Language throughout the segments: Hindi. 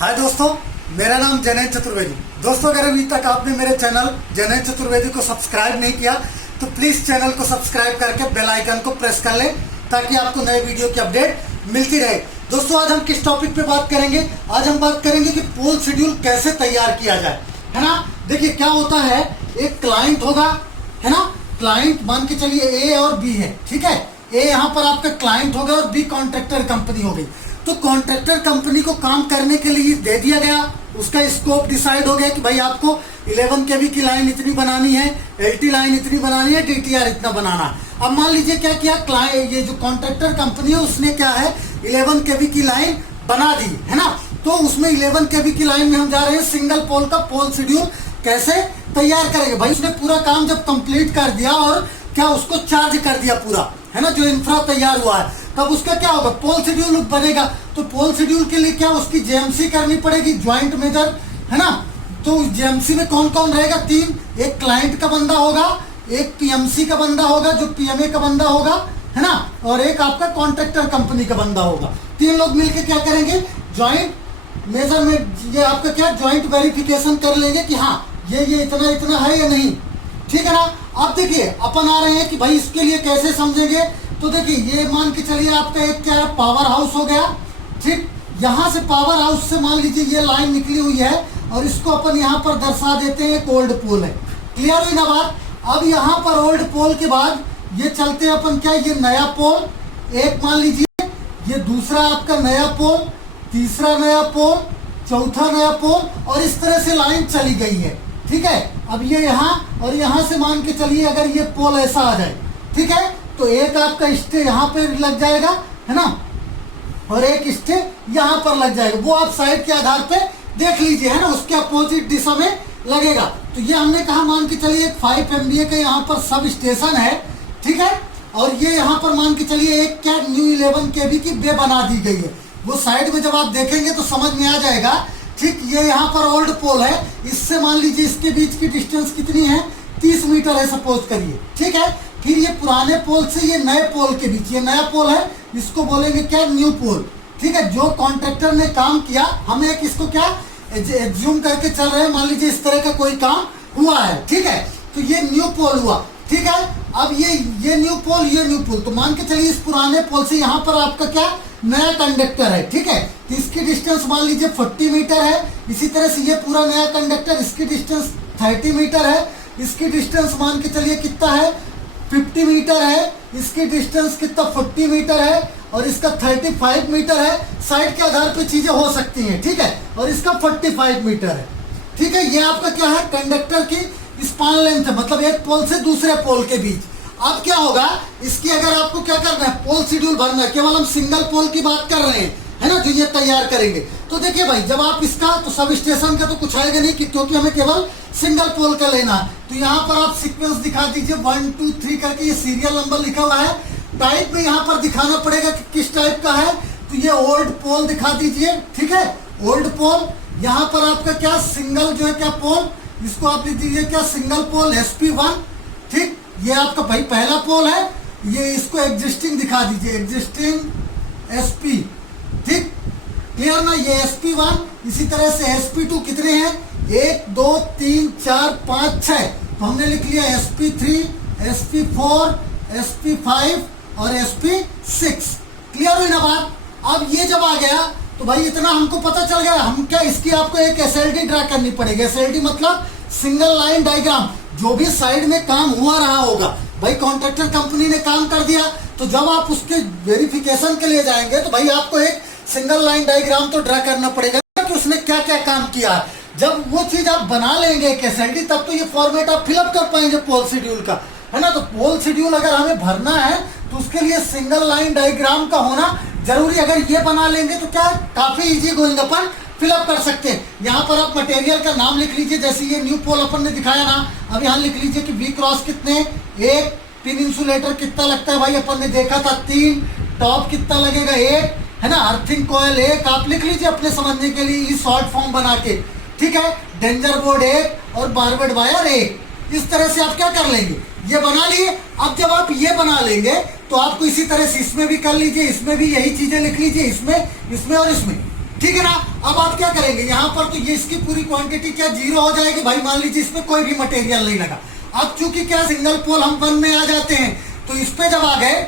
हाय दोस्तों, मेरा नाम जनैन चतुर्वेदी। दोस्तों, अगर अभी तक आपने मेरे चैनल जनैन चतुर्वेदी को सब्सक्राइब नहीं किया तो प्लीज चैनल को सब्सक्राइब करके बेल आइकन को प्रेस कर लें ताकि आपको नए वीडियो की अपडेट मिलती रहे। दोस्तों, आज हम किस टॉपिक पे बात करेंगे? आज हम बात करेंगे कि पोल शेड्यूल कैसे तैयार किया जाए, है ना। देखिए क्या होता है, एक क्लाइंट होगा, है ना। क्लाइंट मान के चलिए ए और बी है, ठीक है। ए यहाँ पर आपका क्लाइंट होगा और बी कॉन्ट्रैक्टर कंपनी होगी। तो कॉन्ट्रैक्टर कंपनी को काम करने के लिए दे दिया गया, उसका स्कोप डिसाइड हो गया कि भाई आपको 11 केवी की लाइन इतनी बनानी है, एलटी लाइन इतनी बनानी है, डीटीआर इतना बनाना है। अब मान लीजिए क्या किया क्लाइंट, ये जो कॉन्ट्रैक्टर कंपनी है उसने क्या है 11 केवी की लाइन बना दी, है ना। तो उसमें 11 केवी की लाइन में हम जा रहे हैं सिंगल पोल का पोल शेड्यूल कैसे तैयार करेंगे। भाई उसने पूरा काम जब कंप्लीट कर दिया और क्या उसको चार्ज कर दिया पूरा, है ना, जो इंफ्रा तैयार हुआ है, तब उसका क्या होगा पोल शेड्यूल बनेगा। तो पोल शेड्यूल के लिए क्या उसकी जेएमसी करनी पड़ेगी, ज्वाइंट मेजर, है ना। तो जेएमसी में कौन कौन रहेगा? 3, एक क्लाइंट का बंदा होगा, एक पीएमसी का बंदा होगा जो पीएमए का बंदा होगा, है ना, और एक आपका कॉन्ट्रैक्टर कंपनी का बंदा होगा। 3 लोग मिलकर क्या करेंगे, ज्वाइंट मेजरमेंट, ये आपका क्या ज्वाइंट वेरिफिकेशन कर लेंगे कि हाँ ये इतना इतना है या नहीं, ठीक है ना। अब देखिए अपन आ रहे हैं कि भाई इसके लिए कैसे समझेंगे। तो देखिए ये मान के चलिए आपका एक क्या है पावर हाउस हो गया, ठीक। यहाँ से पावर हाउस से मान लीजिए ये लाइन निकली हुई है और इसको अपन यहाँ पर दर्शा देते हैं एक ओल्ड पोल है। क्लियर हुई ना बात। अब यहाँ पर ओल्ड पोल के बाद ये चलते हैं अपन क्या, ये नया पोल एक मान लीजिए, ये दूसरा आपका नया पोल, तीसरा नया पोल, चौथा नया पोल, और इस तरह से लाइन चली गई है, ठीक है। अब ये यहाँ और यहाँ से मान के चलिए अगर ये पोल ऐसा आ जाए, ठीक है, तो एक आपका स्टे यहाँ पे लग जाएगा, है ना, और एक स्टे यहाँ पर लग जाएगा। वो आप साइड के आधार पे देख लीजिए, है ना, उसके अपोजिट दिशा में लगेगा। तो ये हमने कहा मान के चलिए 5 MVA का यहाँ पर सब स्टेशन है, ठीक है। और ये यहाँ पर मान के चलिए एक क्या न्यू 11 kV की बे बना दी गई है। वो साइड में जब आप देखेंगे तो समझ में आ जाएगा, ठीक। ये यहाँ पर ओल्ड पोल है, इससे मान लीजिए इसके बीच की डिस्टेंस कितनी है, 30 मीटर है सपोज करिए, ठीक है। फिर ये पुराने पोल से ये नए पोल के बीच, ये नया पोल है, इसको बोलेंगे क्या न्यू पोल, ठीक है। जो कॉन्ट्रैक्टर ने काम किया, हम एक इसको क्या एज्यूम करके चल रहे हैं, मान लीजिए इस तरह का कोई काम हुआ है, ठीक है। तो ये न्यू पोल हुआ, ठीक है। अब ये न्यू पोल, ये न्यू पोल, तो मान के चलिए इस पुराने पोल से यहाँ पर आपका क्या नया कंडक्टर है, ठीक है। तो इसकी डिस्टेंस मान लीजिए 40 मीटर है। इसी तरह से ये पूरा नया कंडक्टर, इसकी डिस्टेंस 30 मीटर है। इसकी डिस्टेंस मान के चलिए कितना है 50 मीटर है। इसकी डिस्टेंस कितना 40 मीटर है और इसका 35 मीटर है। साइड के आधार पे चीजें हो सकती हैं, ठीक है। और इसका 45 मीटर है, ठीक है। ये आपका क्या है कंडक्टर की स्पान लेंथ है, मतलब एक पोल से दूसरे पोल के बीच। अब क्या होगा इसकी, अगर आपको क्या करना है पोल शेड्यूल भरना है, केवल हम सिंगल पोल की बात कर रहे हैं, है ना, जो ये तैयार करेंगे। तो देखिए भाई जब आप इसका तो सब स्टेशन का तो कुछ आएगा नहीं क्योंकि हमें केवल सिंगल पोल का लेना है। तो यहाँ पर आप सीक्वेंस दिखा दीजिए 1 2 3 करके, ये सीरियल नंबर लिखा हुआ है। टाइप में यहाँ पर दिखाना पड़ेगा कि किस टाइप का है। तो ये ओल्ड पोल दिखा दीजिए, ठीक है, ओल्ड पोल। यहाँ पर आपका क्या सिंगल जो है क्या पोल, इसको आप लिख दीजिए क्या सिंगल पोल SP1, ठीक। ये आपका भाई पहला पोल है, ये इसको एग्जिस्टिंग दिखा दीजिए, एग्जिस्टिंग SP, ठीक। क्लियर ना, ये SP1। इसी तरह से SP2 कितने हैं 1 2 3 4 5 6, तो हमने लिख लिया SP3, SP4, SP5 और SP6। क्लियर हुई ना बात। अब ये जब आ गया तो भाई इतना हमको पता चल गया, हम क्या इसकी आपको एक SLD ड्रा करनी पड़ेगी। SLD मतलब सिंगल लाइन डायग्राम, जो भी साइड में काम हुआ रहा होगा। भाई कॉन्ट्रैक्टर कंपनी ने काम कर दिया, तो जब आप उसके वेरिफिकेशन के लिए जाएंगे तो भाई आपको एक सिंगल लाइन डायग्राम तो ड्रा करना पड़ेगा कि उसने क्या क्या काम किया। जब वो चीज आप बना लेंगे एक SLD, तब तो ये फॉर्मेट आप फिलअप कर पाएंगे पोल शेड्यूल का, है ना। तो पोल शेड्यूल अगर हमें भरना है तो उसके लिए सिंगल लाइन डायग्राम का होना जरूरी। अगर ये बना लेंगे तो क्या काफी इजी गोइंग अपन फिलअप कर सकते हैं। यहाँ पर आप मटेरियल का नाम लिख लीजिए, जैसे ये न्यू पोल अपन ने दिखाया ना, अब यहाँ लिख लीजिए कि वी क्रॉस कितने, एक पिन इंसुलेटर कितना लगता है भाई अपन ने देखा था 3, टॉप कितना लगेगा 1, है ना, अर्थिंग कॉयल 1, आप लिख लीजिए अपने समझने के लिए शॉर्ट फॉर्म बना के, ठीक है। डेंजर बोर्ड 1 और बारबेड वायर 1। इस तरह से आप क्या कर लेंगे, ये बना लिए। अब जब आप ये बना लेंगे तो आपको इसी तरह से इसमें भी कर लीजिए, इसमें भी यही चीजें लिख लीजिए, इसमें और इसमें, ठीक है ना। अब आप क्या करेंगे, यहाँ पर तो ये इसकी पूरी क्वांटिटी क्या जीरो हो जाएगी भाई। मान लीजिए इसमें कोई भी मटेरियल नहीं लगा। अब चूंकि क्या सिंगल पोल हम 1 में आ जाते हैं, तो इस पे जब आ गए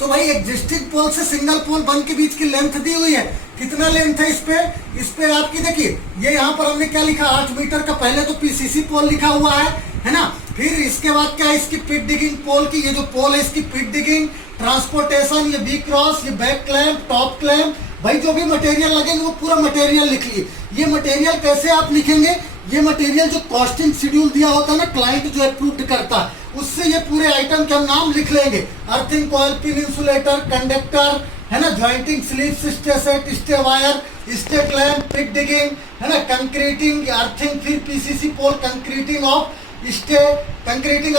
तो भाई एग्जिस्टिंग पोल से सिंगल पोल 1 के बीच की लेंथ दी हुई है। कितना लेंथ है इस पे आपकी देखिए, ये यहाँ पर हमने क्या लिखा 8 मीटर का पहले तो पीसीसी पोल लिखा हुआ है ना। फिर इसके बाद क्या है, इसकी पिट डिगिंग पोल की, ये जो पोल है इसकी पिट डिगिंग, ट्रांसपोर्टेशन, ये बी क्रॉस, ये बैक क्लैंप, टॉप क्लैंप, भाई जो भी मटेरियल लगेंगे वो पूरा मटेरियल लिख लिए। ये मटेरियल कैसे आप लिखेंगे, ये मटेरियल जो कॉस्टिंग शेड्यूल दिया होता है ना, क्लाइंट जो अप्रूव्ड करता है, उससे ये पूरे आइटम के हम नाम लिख लेंगे। Earthing coil, pin insulator, conductor, है ना, jointing sleeves, stay set, stay wire, stay clamp, pit digging, है ना, कंक्रीटिंग, अर्थिंग, फिर PCC pole, concreting of stay, concreting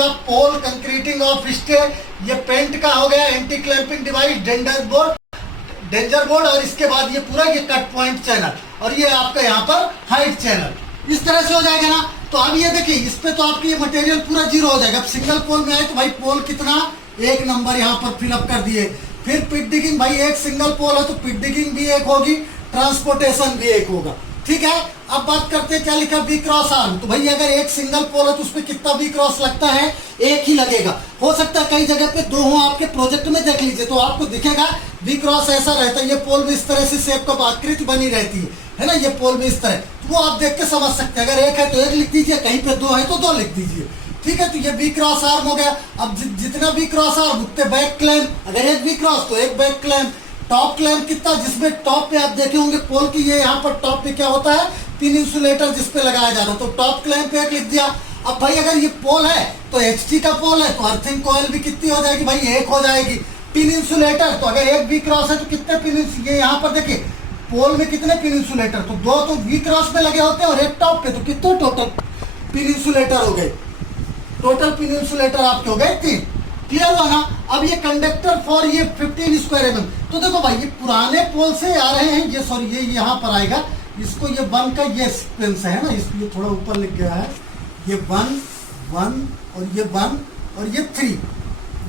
of pole, concreting of stay, ये पेंट का हो गया, anti clamping device, danger board, और इसके बाद ये पूरा ये कट पॉइंट चैनल, और ये आपका यहाँ पर हाइट चैनल। इस तरह से हो जाएगा ना। तो अब ये देखिए, इस पे तो आपकी ये मटेरियल पूरा जीरो हो जाएगा। अब सिंगल पोल में आए तो भाई पोल कितना, 1 नंबर यहाँ पर फिलअप कर दिए। फिर पिट डिगिंग, भाई एक सिंगल पोल है तो पिट डिगिंग भी 1 होगी, ट्रांसपोर्टेशन भी 1 होगा। ठीक है। अब बात करते हैं क्या लिखा, बी क्रॉस आर्म। तो भाई अगर एक सिंगल पोल है तो उसमें कितना बी क्रॉस लगता है, 1 ही लगेगा। हो सकता है कई जगह पे 2 हो, आपके प्रोजेक्ट में देख लीजिए तो आपको दिखेगा बी क्रॉस ऐसा रहता है, ये पोल में इस तरह से शेप का आकृति बनी रहती है ना, ये पोल में इस तरह, तो वो आप देख के समझ सकते हैं। अगर 1 है तो 1 लिख दीजिए, कहीं पे 2 है तो 2 लिख दीजिए। ठीक है। तो ये बी क्रॉस आर्म हो गया। अब जितना बी क्रॉस आर्म उतने बैक क्लैंप, अगर 1 बी क्रॉस तो 1 बैक क्लैंप। टॉप क्लैंप कितना, जिसमें टॉप पे आप देखे होंगे पोल की, ये यहाँ पर टॉप पे क्या होता है, पिन इंसुलेटर जिसपे लगाया जाता है, तो टॉप क्लैंप पे 1 लिख दिया। अब भाई अगर ये पोल है तो एचटी का पोल है तो अर्थिंग कॉइल भी कितनी हो जाएगी भाई, 1 हो जाएगी। पिन इंसुलेटर तो अगर 1 बी क्रॉस है तो कितने पिन, ये यहाँ पर देखिए पोल में कितने पिन इंसुलेटर, तो 2 तो बी क्रॉस पे लगे होते हैं और 1 टॉप पे, तो कितने टोटल पिन इंसुलेटर हो गए, टोटल पिन इंसुलेटर आपके हो गए 3। क्लियर हुआ ना। अब ये कंडक्टर फॉर ये 15 स्क्वायर mm, तो देखो भाई ये पुराने पोल से आ रहे हैं, ये सॉरी ये यहाँ पर आएगा, इसको ये 1 का ये सीक्वेंस है ना, इसलिए थोड़ा ऊपर लिख गया है, ये 1 1 और ये 1 और ये 3,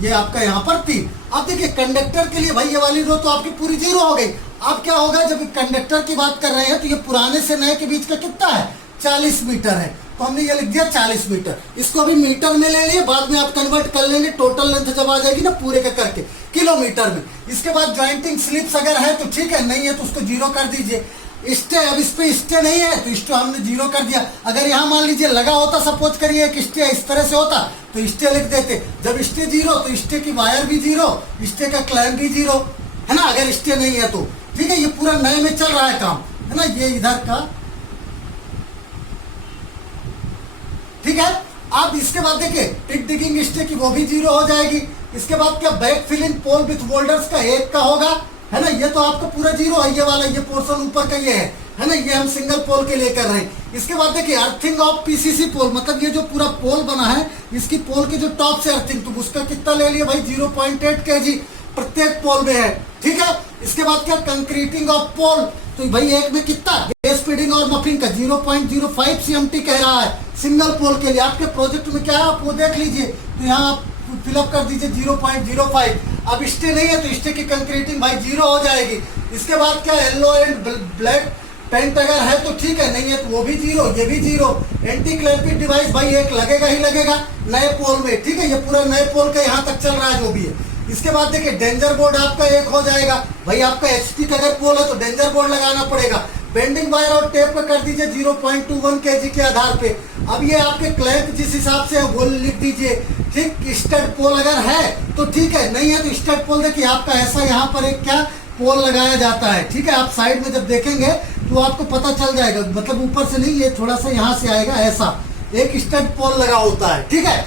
ये आपका यहाँ पर 3। अब देखिए कंडक्टर के लिए भाई ये वाली रो तो आपकी पूरी 0 हो गई। अब क्या होगा, जब कंडक्टर की बात कर रहे हैं तो ये पुराने से नए के बीच का कितना है, 40 मीटर है, तो हमने ये लिख दिया 40 मीटर। इसको अभी मीटर में ले लिए, बाद में आप कन्वर्ट कर लेंगे, टोटल लेंथ जब आ जाएगी ना पूरे का करके किलोमीटर में। इसके बाद ज्वाइंटिंग स्लिप्स अगर है तो ठीक है, नहीं है तो उसको 0 कर दीजिए। स्टे, अब इस पे स्टे नहीं है तो स्टे हमने 0 कर दिया। अगर यहाँ मान लीजिए लगा होता, सपोज करिए एक स्टे इस तरह से होता तो स्टे लिख देते। जब स्टे 0 तो स्टे की वायर भी 0, स्टे का क्लैंप भी 0, है ना, अगर स्टे नहीं है तो। ठीक है। ये पूरा नए में चल रहा है काम, है ना, ये इधर का। ठीक है। अब इसके बाद देखिए पिट डिगिंग स्टे की वो भी 0 हो जाएगी। इसके बाद क्या, back filling pole with boulders का 1 का होगा, है ना, ये तो आपका पूरा 0 है, ये वाला ये पोर्शन ऊपर का ये है ना, ये हम सिंगल पोल के लिए कर रहे हैं। इसके बाद देखिए अर्थिंग ऑफ पीसीसी पोल, मतलब ये जो पूरा पोल बना है इसकी पोल के जो टॉप से अर्थिंग, तो उसका कितना ले लिया भाई, 0.8 kg प्रत्येक पोल में है। ठीक है। इसके बाद क्या, कंक्रीटिंग ऑफ पोल, तो भाई एक में कितना, बेस फीडिंग और मफिंग का 0.05 CMT कह रहा है सिंगल पोल के लिए। आपके प्रोजेक्ट में क्या है आप वो देख लीजिए, तो यहाँ आप फिलअप कर दीजिए 0.05। अब स्टे नहीं है तो स्टे की कंक्रीटिंग भाई 0 हो जाएगी। इसके बाद क्या, येलो एंड ब्लैक पेंट अगर है तो ठीक है, नहीं है तो वो भी 0, ये भी 0। एंटी क्लैंपिंग डिवाइस भाई 1 लगेगा ही लगेगा नए पोल में। ठीक है। ये पूरा नए पोल का यहाँ तक चल रहा है जो भी है। इसके बाद देखिए डेंजर बोर्ड आपका 1 हो जाएगा भाई, आपका एचटी का अगर पोल है तो डेंजर बोर्ड लगाना पड़ेगा। बेंडिंग वायर और टेप पे कर दीजिए 0.21 kg के आधार पे। अब ये आपके क्लैंप जिस हिसाब से है वो लिख दीजिए। ठीक। स्टड पोल अगर है तो ठीक है, नहीं है तो स्टड पोल देखिए आपका ऐसा यहाँ पर एक क्या पोल लगाया जाता है। ठीक है। आप साइड में जब देखेंगे तो आपको पता चल जाएगा, मतलब ऊपर से नहीं, ये थोड़ा सा यहाँ से आएगा, ऐसा एक स्टड पोल लगा होता है। ठीक है।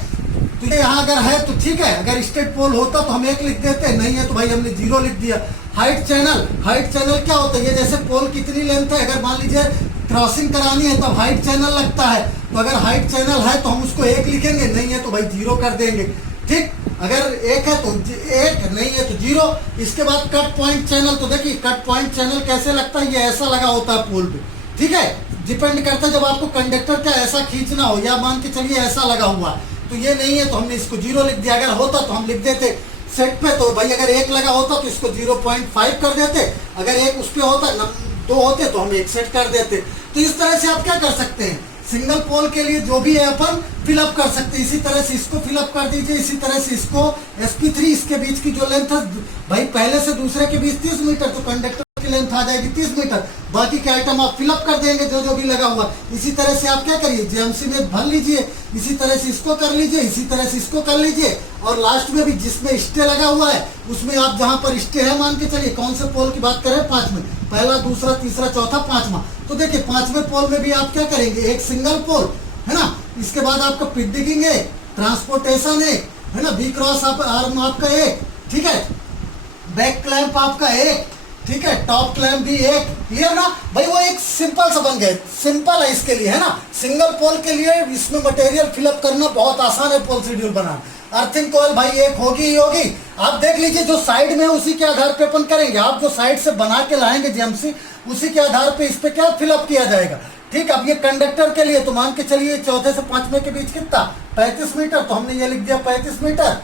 तो ये यहाँ अगर है तो ठीक है, अगर स्टेट पोल होता तो हम 1 लिख देते, नहीं है तो भाई हमने 0 लिख दिया। हाइट चैनल, हाइट चैनल क्या होता है, ये जैसे पोल कितनी लेंथ है, अगर मान लीजिए क्रॉसिंग करानी है तब हाइट चैनल लगता है, तो अगर हाइट चैनल है तो हम उसको 1 लिखेंगे, नहीं है तो भाई 0 कर देंगे। ठीक। अगर 1 है तो 1, नहीं है तो 0। इसके बाद कट पॉइंट चैनल, तो देखिए कट पॉइंट चैनल कैसे लगता है, ये ऐसा लगा होता है पोल पे। ठीक है। डिपेंड करता है जब आपको कंडक्टर का ऐसा खींचना हो, या मान के चलिए ऐसा लगा हुआ, तो ये नहीं है तो हमने इसको 0 लिख दिया। अगर होता तो हम लिख देते सेट पे, तो भाई अगर एक लगा होता तो इसको 0.5 कर देते, अगर एक उस पे होता, दो होते तो हम एक सेट कर देते। तो इस तरह से आप क्या कर सकते हैं, सिंगल पोल के लिए जो भी है अपन फिलअप कर सकते हैं। इसी तरह से इसको फिलअप कर दीजिए, इसी तरह से इसको sp3 इसके बीच की जो लेंथ है भाई पहले से दूसरे के बीच 30 मीटर, तो कंडक्टर की लेंथ आ जाएगी 30 मीटर। बाकी के आइटम आप फिलअप कर देंगे जो जो भी लगा हुआ। इसी तरह से आप क्या करिए, जेएमसी में भर लीजिए, इसी तरह से इसको कर लीजिए, इसी तरह से इसको कर लीजिए, और लास्ट में भी जिसमें स्टे लगा हुआ है उसमें आप जहां पर स्टे है मान के चलिए, कौन से पोल की बात करें, 5 में, पहला दूसरा तीसरा चौथा पांचवा। तो देखिए 5वें पोल में भी आप क्या करेंगे, एक सिंगल पोल है ना, इसके बाद आपका पिट डिगिंग है, ट्रांसपोर्टेशन है ना, बी क्रॉस आर्म आपका एक, ठीक है, बैक क्लैंप आपका एक, ठीक है, टॉप क्लैंप भी एक, क्लियर ना भाई। वो एक सिंपल सा बन गए, सिंपल है इसके लिए है ना। सिंगल पोल के लिए इसमें मटेरियल फिलअप करना बहुत आसान है, पोल शेड्यूल बनाना। अर्थिंग कॉइल भाई एक होगी ही होगी। आप देख लीजिए जो साइड में है उसी के आधार पे अपन करेंगे, आप जो साइड से बना के लाएंगे जेएमसी उसी के आधार पे इस पे क्या फिलअप किया जाएगा। ठीक, अब ये कंडक्टर के लिए तो मान के चलिए चौथे से 5वें के बीच कितना, 35 मीटर, तो हमने ये लिख दिया 35 मीटर,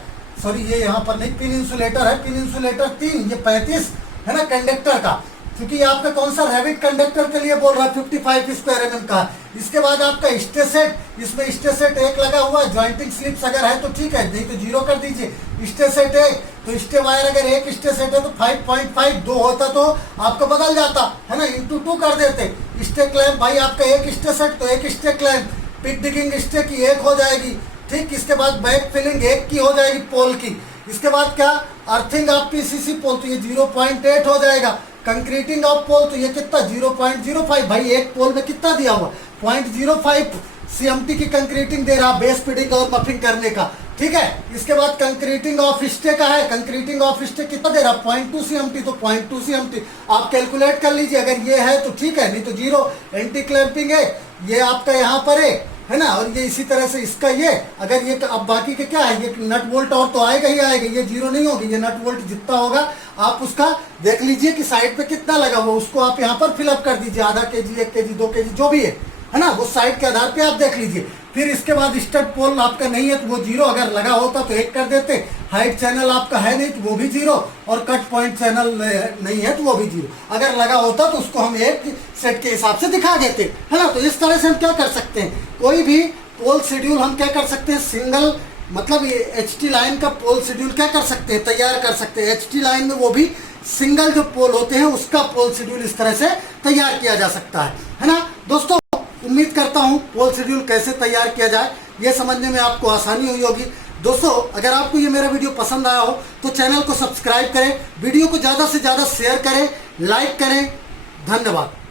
सॉरी ये यहाँ पर नहीं, पिन इंसुलेटर है, पिन इंसुलेटर 3, ये 35 है ना कंडक्टर का, क्योंकि ये आपका कौन सा रैबिट कंडक्टर के लिए बोल रहा है 55 स्क्वायर mm का। इसके बाद आपका स्टे सेट, इसमें स्टे सेट एक लगा हुआ है, ज्वाइंटिंग स्लिप्स अगर है तो ठीक है, नहीं तो 0 कर दीजिए। स्टे सेट एक, तो स्टे वायर अगर एक स्टे सेट है तो 5.5, 2 होता तो आपका बदल जाता है ना, इंटू 2 कर देते। स्टे क्लैंप भाई आपका एक स्टे सेट तो एक stay clamp, pit digging stay की एक हो जाएगी, ठीक। इसके बाद बैक फिलिंग एक की हो जाएगी पोल की। इसके बाद क्या, अर्थिंग ऑफ पीसीसी पोल, तो ये 0.8 हो जाएगा। कंक्रीटिंग ऑफ पोल तो ये कितना 0.05, भाई एक पोल में कितना दिया हुआ 0.05 CMT की कंक्रीटिंग दे रहा, बेस फिटिंग और मफिंग करने का, ठीक है। इसके बाद कंक्रीटिंग ऑफ स्टे का है, कंक्रीटिंग ऑफ स्टे कितना दे रहा 0.2 CMT, तो 0.2 CMT आप कैलकुलेट कर लीजिए, अगर ये है तो ठीक है, नहीं तो 0। एंटी क्लैंपिंग है, ये आपका यहाँ पर है ना, और ये इसी तरह से इसका ये, अगर ये अब बाकी के क्या है, ये नट बोल्ट और तो आएगा ही आएगा, ये 0 नहीं होगी, ये नट बोल्ट जितना होगा आप उसका देख लीजिए कि साइड पे कितना लगा हुआ, उसको आप यहाँ पर फिलअप कर दीजिए, आधा केजी 1 केजी 2 केजी जो भी है ना, वो साइड के आधार पे आप देख लीजिए। फिर इसके बाद स्टड पोल आपका नहीं है तो वो 0, अगर लगा होता तो 1 कर देते। हाइट चैनल आपका है नहीं तो वो भी 0, और कट पॉइंट चैनल नहीं है तो वो भी 0। अगर लगा होता तो उसको हम एक सेट के हिसाब से दिखा देते, है ना। तो इस तरह से हम क्या कर सकते हैं, कोई भी पोल शेड्यूल हम क्या कर सकते हैं, सिंगल मतलब ये HT लाइन का पोल शेड्यूल क्या कर सकते हैं, तैयार कर सकते हैं। HT लाइन में वो भी सिंगल जो पोल होते हैं उसका पोल शेड्यूल इस तरह से तैयार किया जा सकता है ना। दोस्तों उम्मीद करता हूँ पोल शेड्यूल कैसे तैयार किया जाए ये समझने में आपको आसानी हुई होगी। दोस्तों अगर आपको ये मेरा वीडियो पसंद आया हो तो चैनल को सब्सक्राइब करें, वीडियो को ज़्यादा से ज़्यादा शेयर करें, लाइक करें। धन्यवाद।